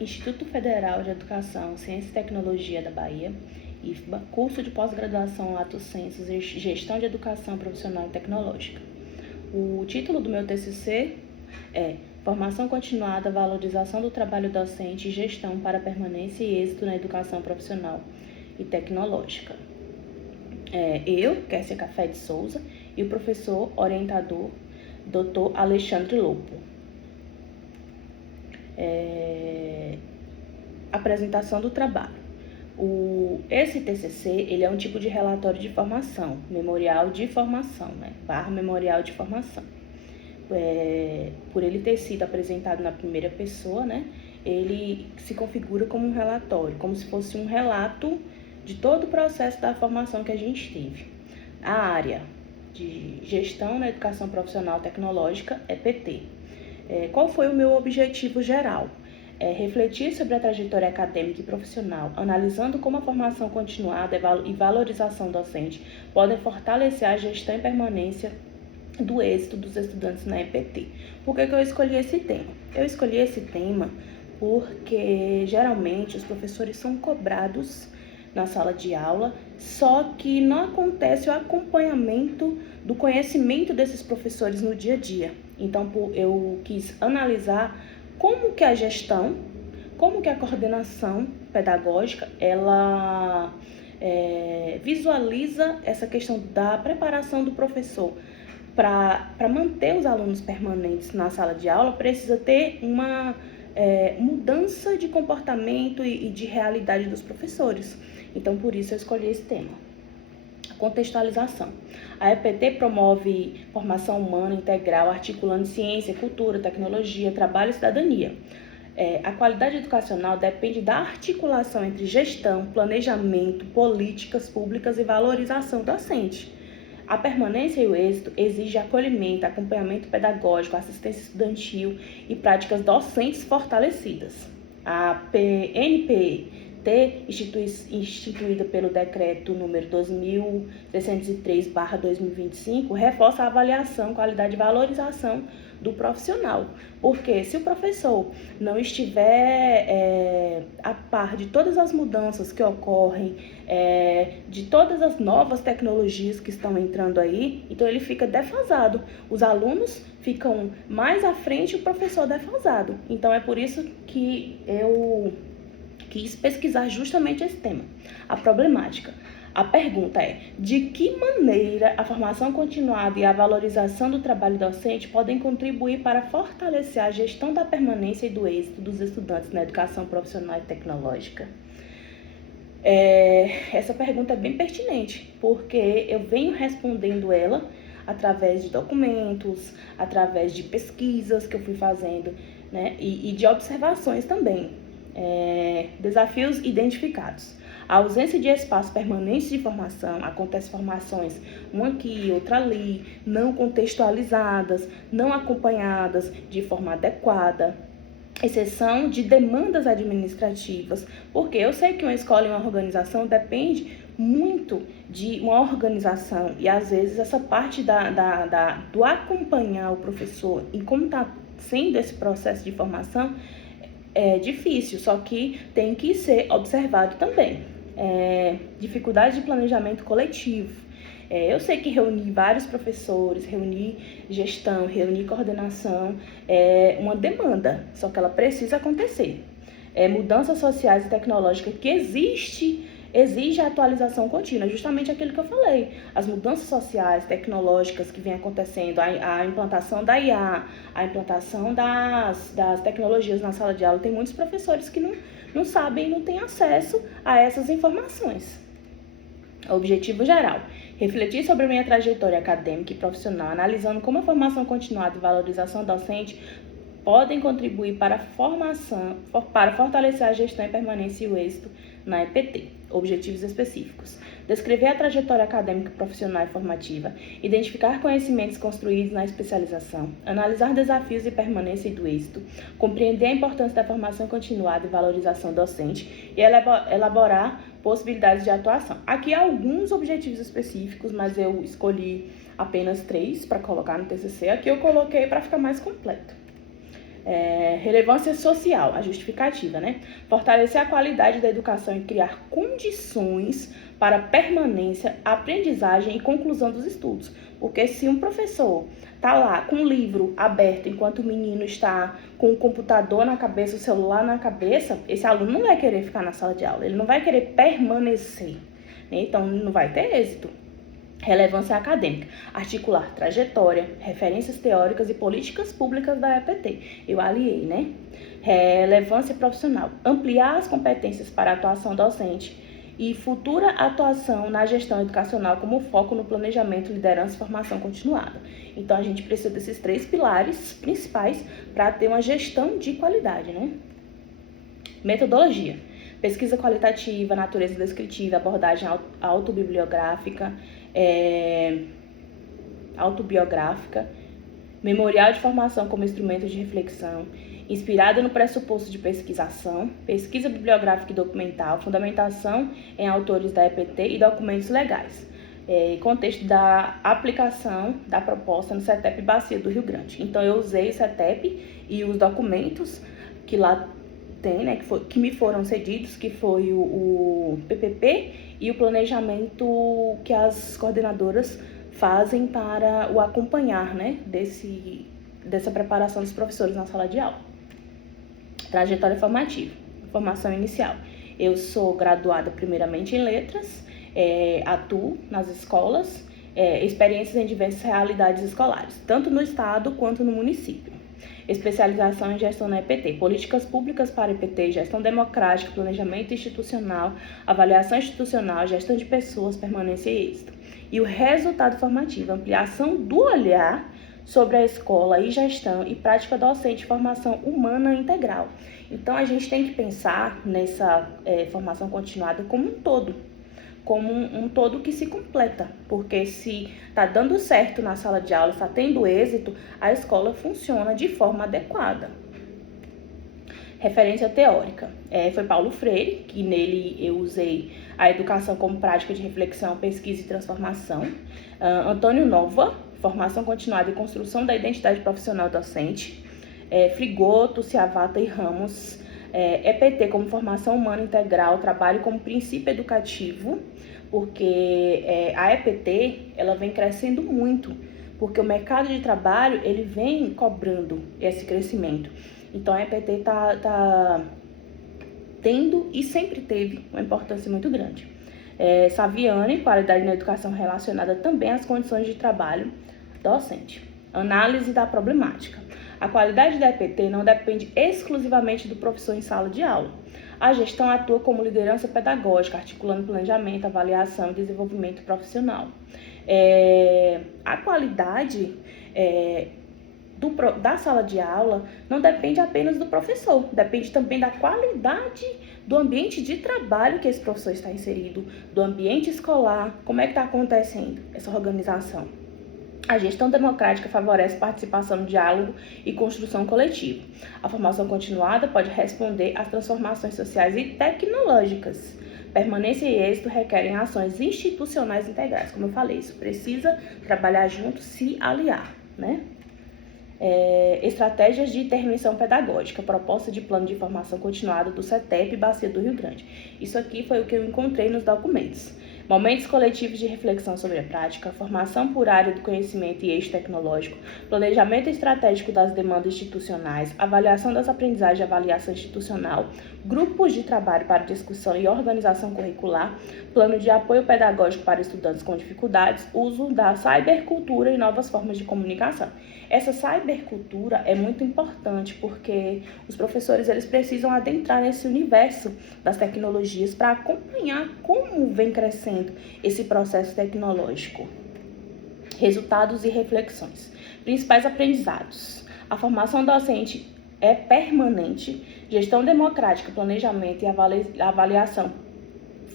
Instituto Federal de Educação, Ciência e Tecnologia da Bahia, IFBA, curso de pós-graduação Lato Sensu, Gestão de Educação Profissional e Tecnológica. O título do meu TCC é Formação Continuada, Valorização do Trabalho Docente e Gestão para Permanência e Êxito na Educação Profissional e Tecnológica. Eu, Kessia Café de Souza, e o professor orientador, Dr. Alexandre Lopo. Apresentação do trabalho. Esse TCC, ele é um tipo de relatório de formação, memorial de formação, memorial de formação. Por ele ter sido apresentado na primeira pessoa, ele se configura como um relatório, como se fosse um relato de todo o processo da formação que a gente teve. A área de Gestão na Educação Profissional Tecnológica é PT. Qual foi o meu objetivo geral? Refletir sobre a trajetória acadêmica e profissional, analisando como a formação continuada e valorização docente podem fortalecer a gestão e permanência do êxito dos estudantes na EPT. Por que eu escolhi esse tema? Eu escolhi esse tema porque geralmente os professores são cobrados na sala de aula, só que não acontece o acompanhamento do conhecimento desses professores no dia a dia. Então, eu quis analisar como que a gestão, como que a coordenação pedagógica, ela visualiza essa questão da preparação do professor para manter os alunos permanentes na sala de aula, precisa ter uma mudança de comportamento e de realidade dos professores. Então, por isso eu escolhi esse tema. Contextualização. A EPT promove formação humana integral, articulando ciência, cultura, tecnologia, trabalho e cidadania. A qualidade educacional depende da articulação entre gestão, planejamento, políticas públicas e valorização docente. A permanência e o êxito exigem acolhimento, acompanhamento pedagógico, assistência estudantil e práticas docentes fortalecidas. A PNPT, instituída pelo decreto número 2603/2025, reforça a avaliação, qualidade e valorização do profissional. Porque se o professor não estiver a par de todas as mudanças que ocorrem, de todas as novas tecnologias que estão entrando aí, então ele fica defasado. Os alunos ficam mais à frente e o professor defasado. Então é por isso que eu quis pesquisar justamente esse tema, a problemática. A pergunta é: de que maneira a formação continuada e a valorização do trabalho docente podem contribuir para fortalecer a gestão da permanência e do êxito dos estudantes na educação profissional e tecnológica? Essa pergunta é bem pertinente, porque eu venho respondendo ela através de documentos, através de pesquisas que eu fui fazendo, e de observações também. Desafios identificados. A ausência de espaço permanente de formação, acontece formações uma aqui, outra ali, não contextualizadas, não acompanhadas de forma adequada, exceção de demandas administrativas, porque eu sei que uma escola e uma organização depende muito de uma organização e às vezes essa parte do acompanhar o professor e como está sendo esse processo de formação é difícil, só que tem que ser observado também. Dificuldade de planejamento coletivo. Eu sei que reunir vários professores, reunir gestão, reunir coordenação é uma demanda, só que ela precisa acontecer. Mudanças sociais e tecnológicas que exige a atualização contínua, justamente aquilo que eu falei. As mudanças sociais, tecnológicas que vem acontecendo, a implantação da IA, a implantação das tecnologias na sala de aula, tem muitos professores que não sabem, não têm acesso a essas informações. Objetivo geral: refletir sobre a minha trajetória acadêmica e profissional, analisando como a formação continuada e valorização docente podem contribuir para fortalecer a gestão e permanência e o êxito na EPT. Objetivos específicos: descrever a trajetória acadêmica, profissional e formativa, identificar conhecimentos construídos na especialização, analisar desafios e permanência do êxito, compreender a importância da formação continuada e valorização docente e elaborar possibilidades de atuação. Aqui há alguns objetivos específicos, mas eu escolhi apenas 3 para colocar no TCC. Aqui eu coloquei para ficar mais completo. Relevância social, a justificativa, né? Fortalecer a qualidade da educação e criar condições para permanência, aprendizagem e conclusão dos estudos. Porque se um professor está lá com o livro aberto enquanto o menino está com o computador na cabeça, o celular na cabeça, esse aluno não vai querer ficar na sala de aula, ele não vai querer permanecer, né? Então não vai ter êxito. Relevância acadêmica, articular trajetória, referências teóricas e políticas públicas da EPT. Eu aliei, né? Relevância profissional, ampliar as competências para a atuação docente e futura atuação na gestão educacional como foco no planejamento, liderança e formação continuada. Então, a gente precisa desses 3 pilares principais para ter uma gestão de qualidade, né? Metodologia, pesquisa qualitativa, natureza descritiva, abordagem autobiográfica, memorial de formação como instrumento de reflexão, inspirada no pressuposto de pesquisação, pesquisa bibliográfica e documental, fundamentação em autores da EPT e documentos legais. Contexto da aplicação da proposta no CETEP Bacia do Rio Grande. Então, eu usei o CETEP e os documentos que lá tem, né, que me foram cedidos, que foi o PPP e o planejamento que as coordenadoras fazem para o acompanhar, né, dessa preparação dos professores na sala de aula. Trajetória formativa, formação inicial. Eu sou graduada primeiramente em letras, atuo nas escolas, experiências em diversas realidades escolares, tanto no estado quanto no município. Especialização em gestão na EPT, políticas públicas para EPT, gestão democrática, planejamento institucional, avaliação institucional, gestão de pessoas, permanência e êxito. E o resultado formativo, ampliação do olhar sobre a escola e gestão e prática docente, formação humana integral. Então, a gente tem que pensar nessa formação continuada como um todo que se completa, porque se está dando certo na sala de aula, está tendo êxito, a escola funciona de forma adequada. Referência teórica, foi Paulo Freire, que nele eu usei a educação como prática de reflexão, pesquisa e transformação. Antônio Nova, formação continuada e construção da identidade profissional docente. Frigoto, Ciavata e Ramos, EPT como formação humana integral, trabalho como princípio educativo, porque a EPT ela vem crescendo muito, porque o mercado de trabalho ele vem cobrando esse crescimento. Então a EPT está tendo e sempre teve uma importância muito grande. Saviani, qualidade na educação relacionada também às condições de trabalho docente. Análise da problemática. A qualidade da EPT não depende exclusivamente do professor em sala de aula. A gestão atua como liderança pedagógica, articulando planejamento, avaliação e desenvolvimento profissional. A qualidade da sala de aula não depende apenas do professor, depende também da qualidade do ambiente de trabalho que esse professor está inserido, do ambiente escolar, como é que está acontecendo essa organização. A gestão democrática favorece participação, diálogo e construção coletiva. A formação continuada pode responder às transformações sociais e tecnológicas. Permanência e êxito requerem ações institucionais integrais. Como eu falei, isso precisa trabalhar junto, se aliar, né? Estratégias de intervenção pedagógica, proposta de plano de formação continuada do CETEP Bacia do Rio Grande. Isso aqui foi o que eu encontrei nos documentos. Momentos coletivos de reflexão sobre a prática, formação por área do conhecimento e eixo tecnológico, planejamento estratégico das demandas institucionais, avaliação das aprendizagens e avaliação institucional, grupos de trabalho para discussão e organização curricular, plano de apoio pedagógico para estudantes com dificuldades, uso da cybercultura e novas formas de comunicação. Essa cybercultura é muito importante porque os professores eles precisam adentrar nesse universo das tecnologias para acompanhar como vem crescendo esse processo tecnológico. Resultados e reflexões. Principais aprendizados. A formação docente é permanente, gestão democrática, planejamento e avaliação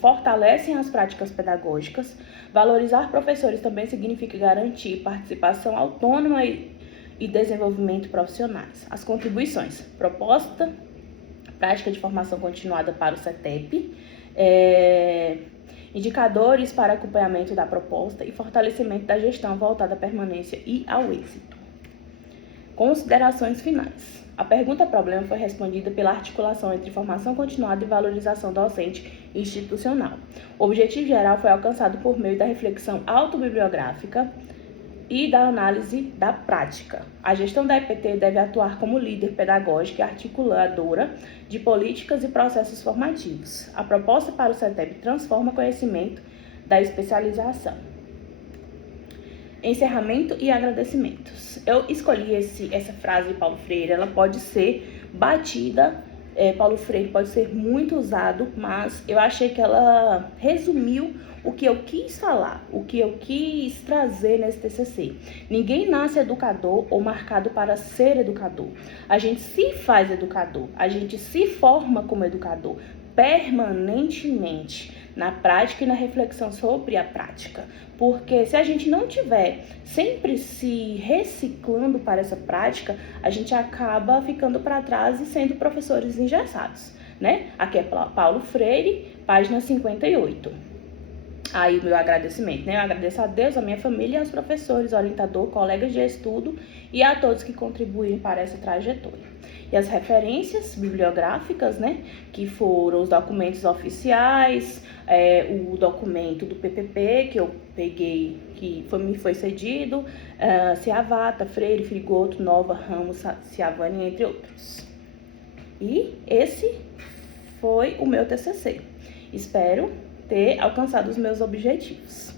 fortalecem as práticas pedagógicas. Valorizar professores também significa garantir participação autônoma e desenvolvimento profissionais. As contribuições. Proposta, prática de formação continuada para o CETEP, indicadores para acompanhamento da proposta e fortalecimento da gestão voltada à permanência e ao êxito. Considerações finais. A pergunta-problema foi respondida pela articulação entre formação continuada e valorização docente institucional. O objetivo geral foi alcançado por meio da reflexão autobibliográfica e da análise da prática. A gestão da EPT deve atuar como líder pedagógica e articuladora de políticas e processos formativos. A proposta para o CETEP transforma conhecimento da especialização. Encerramento e agradecimentos. Eu escolhi essa frase de Paulo Freire, ela pode ser batida, Paulo Freire pode ser muito usado, mas eu achei que ela resumiu o que eu quis falar, o que eu quis trazer nesse TCC. Ninguém nasce educador ou marcado para ser educador. A gente se faz educador, a gente se forma como educador permanentemente, na prática e na reflexão sobre a prática. Porque se a gente não tiver sempre se reciclando para essa prática, a gente acaba ficando para trás e sendo professores engessados, né? Aqui é Paulo Freire, página 58. Aí o meu agradecimento, né? Eu agradeço a Deus, a minha família, aos professores, orientador, colegas de estudo e a todos que contribuem para essa trajetória. E as referências bibliográficas, né? Que foram os documentos oficiais, o documento do PPP que eu peguei, que me foi cedido, Ciavata, Freire, Frigoto, Nova, Ramos, Ciavani, entre outros. E esse foi o meu TCC. Espero ter alcançado os meus objetivos.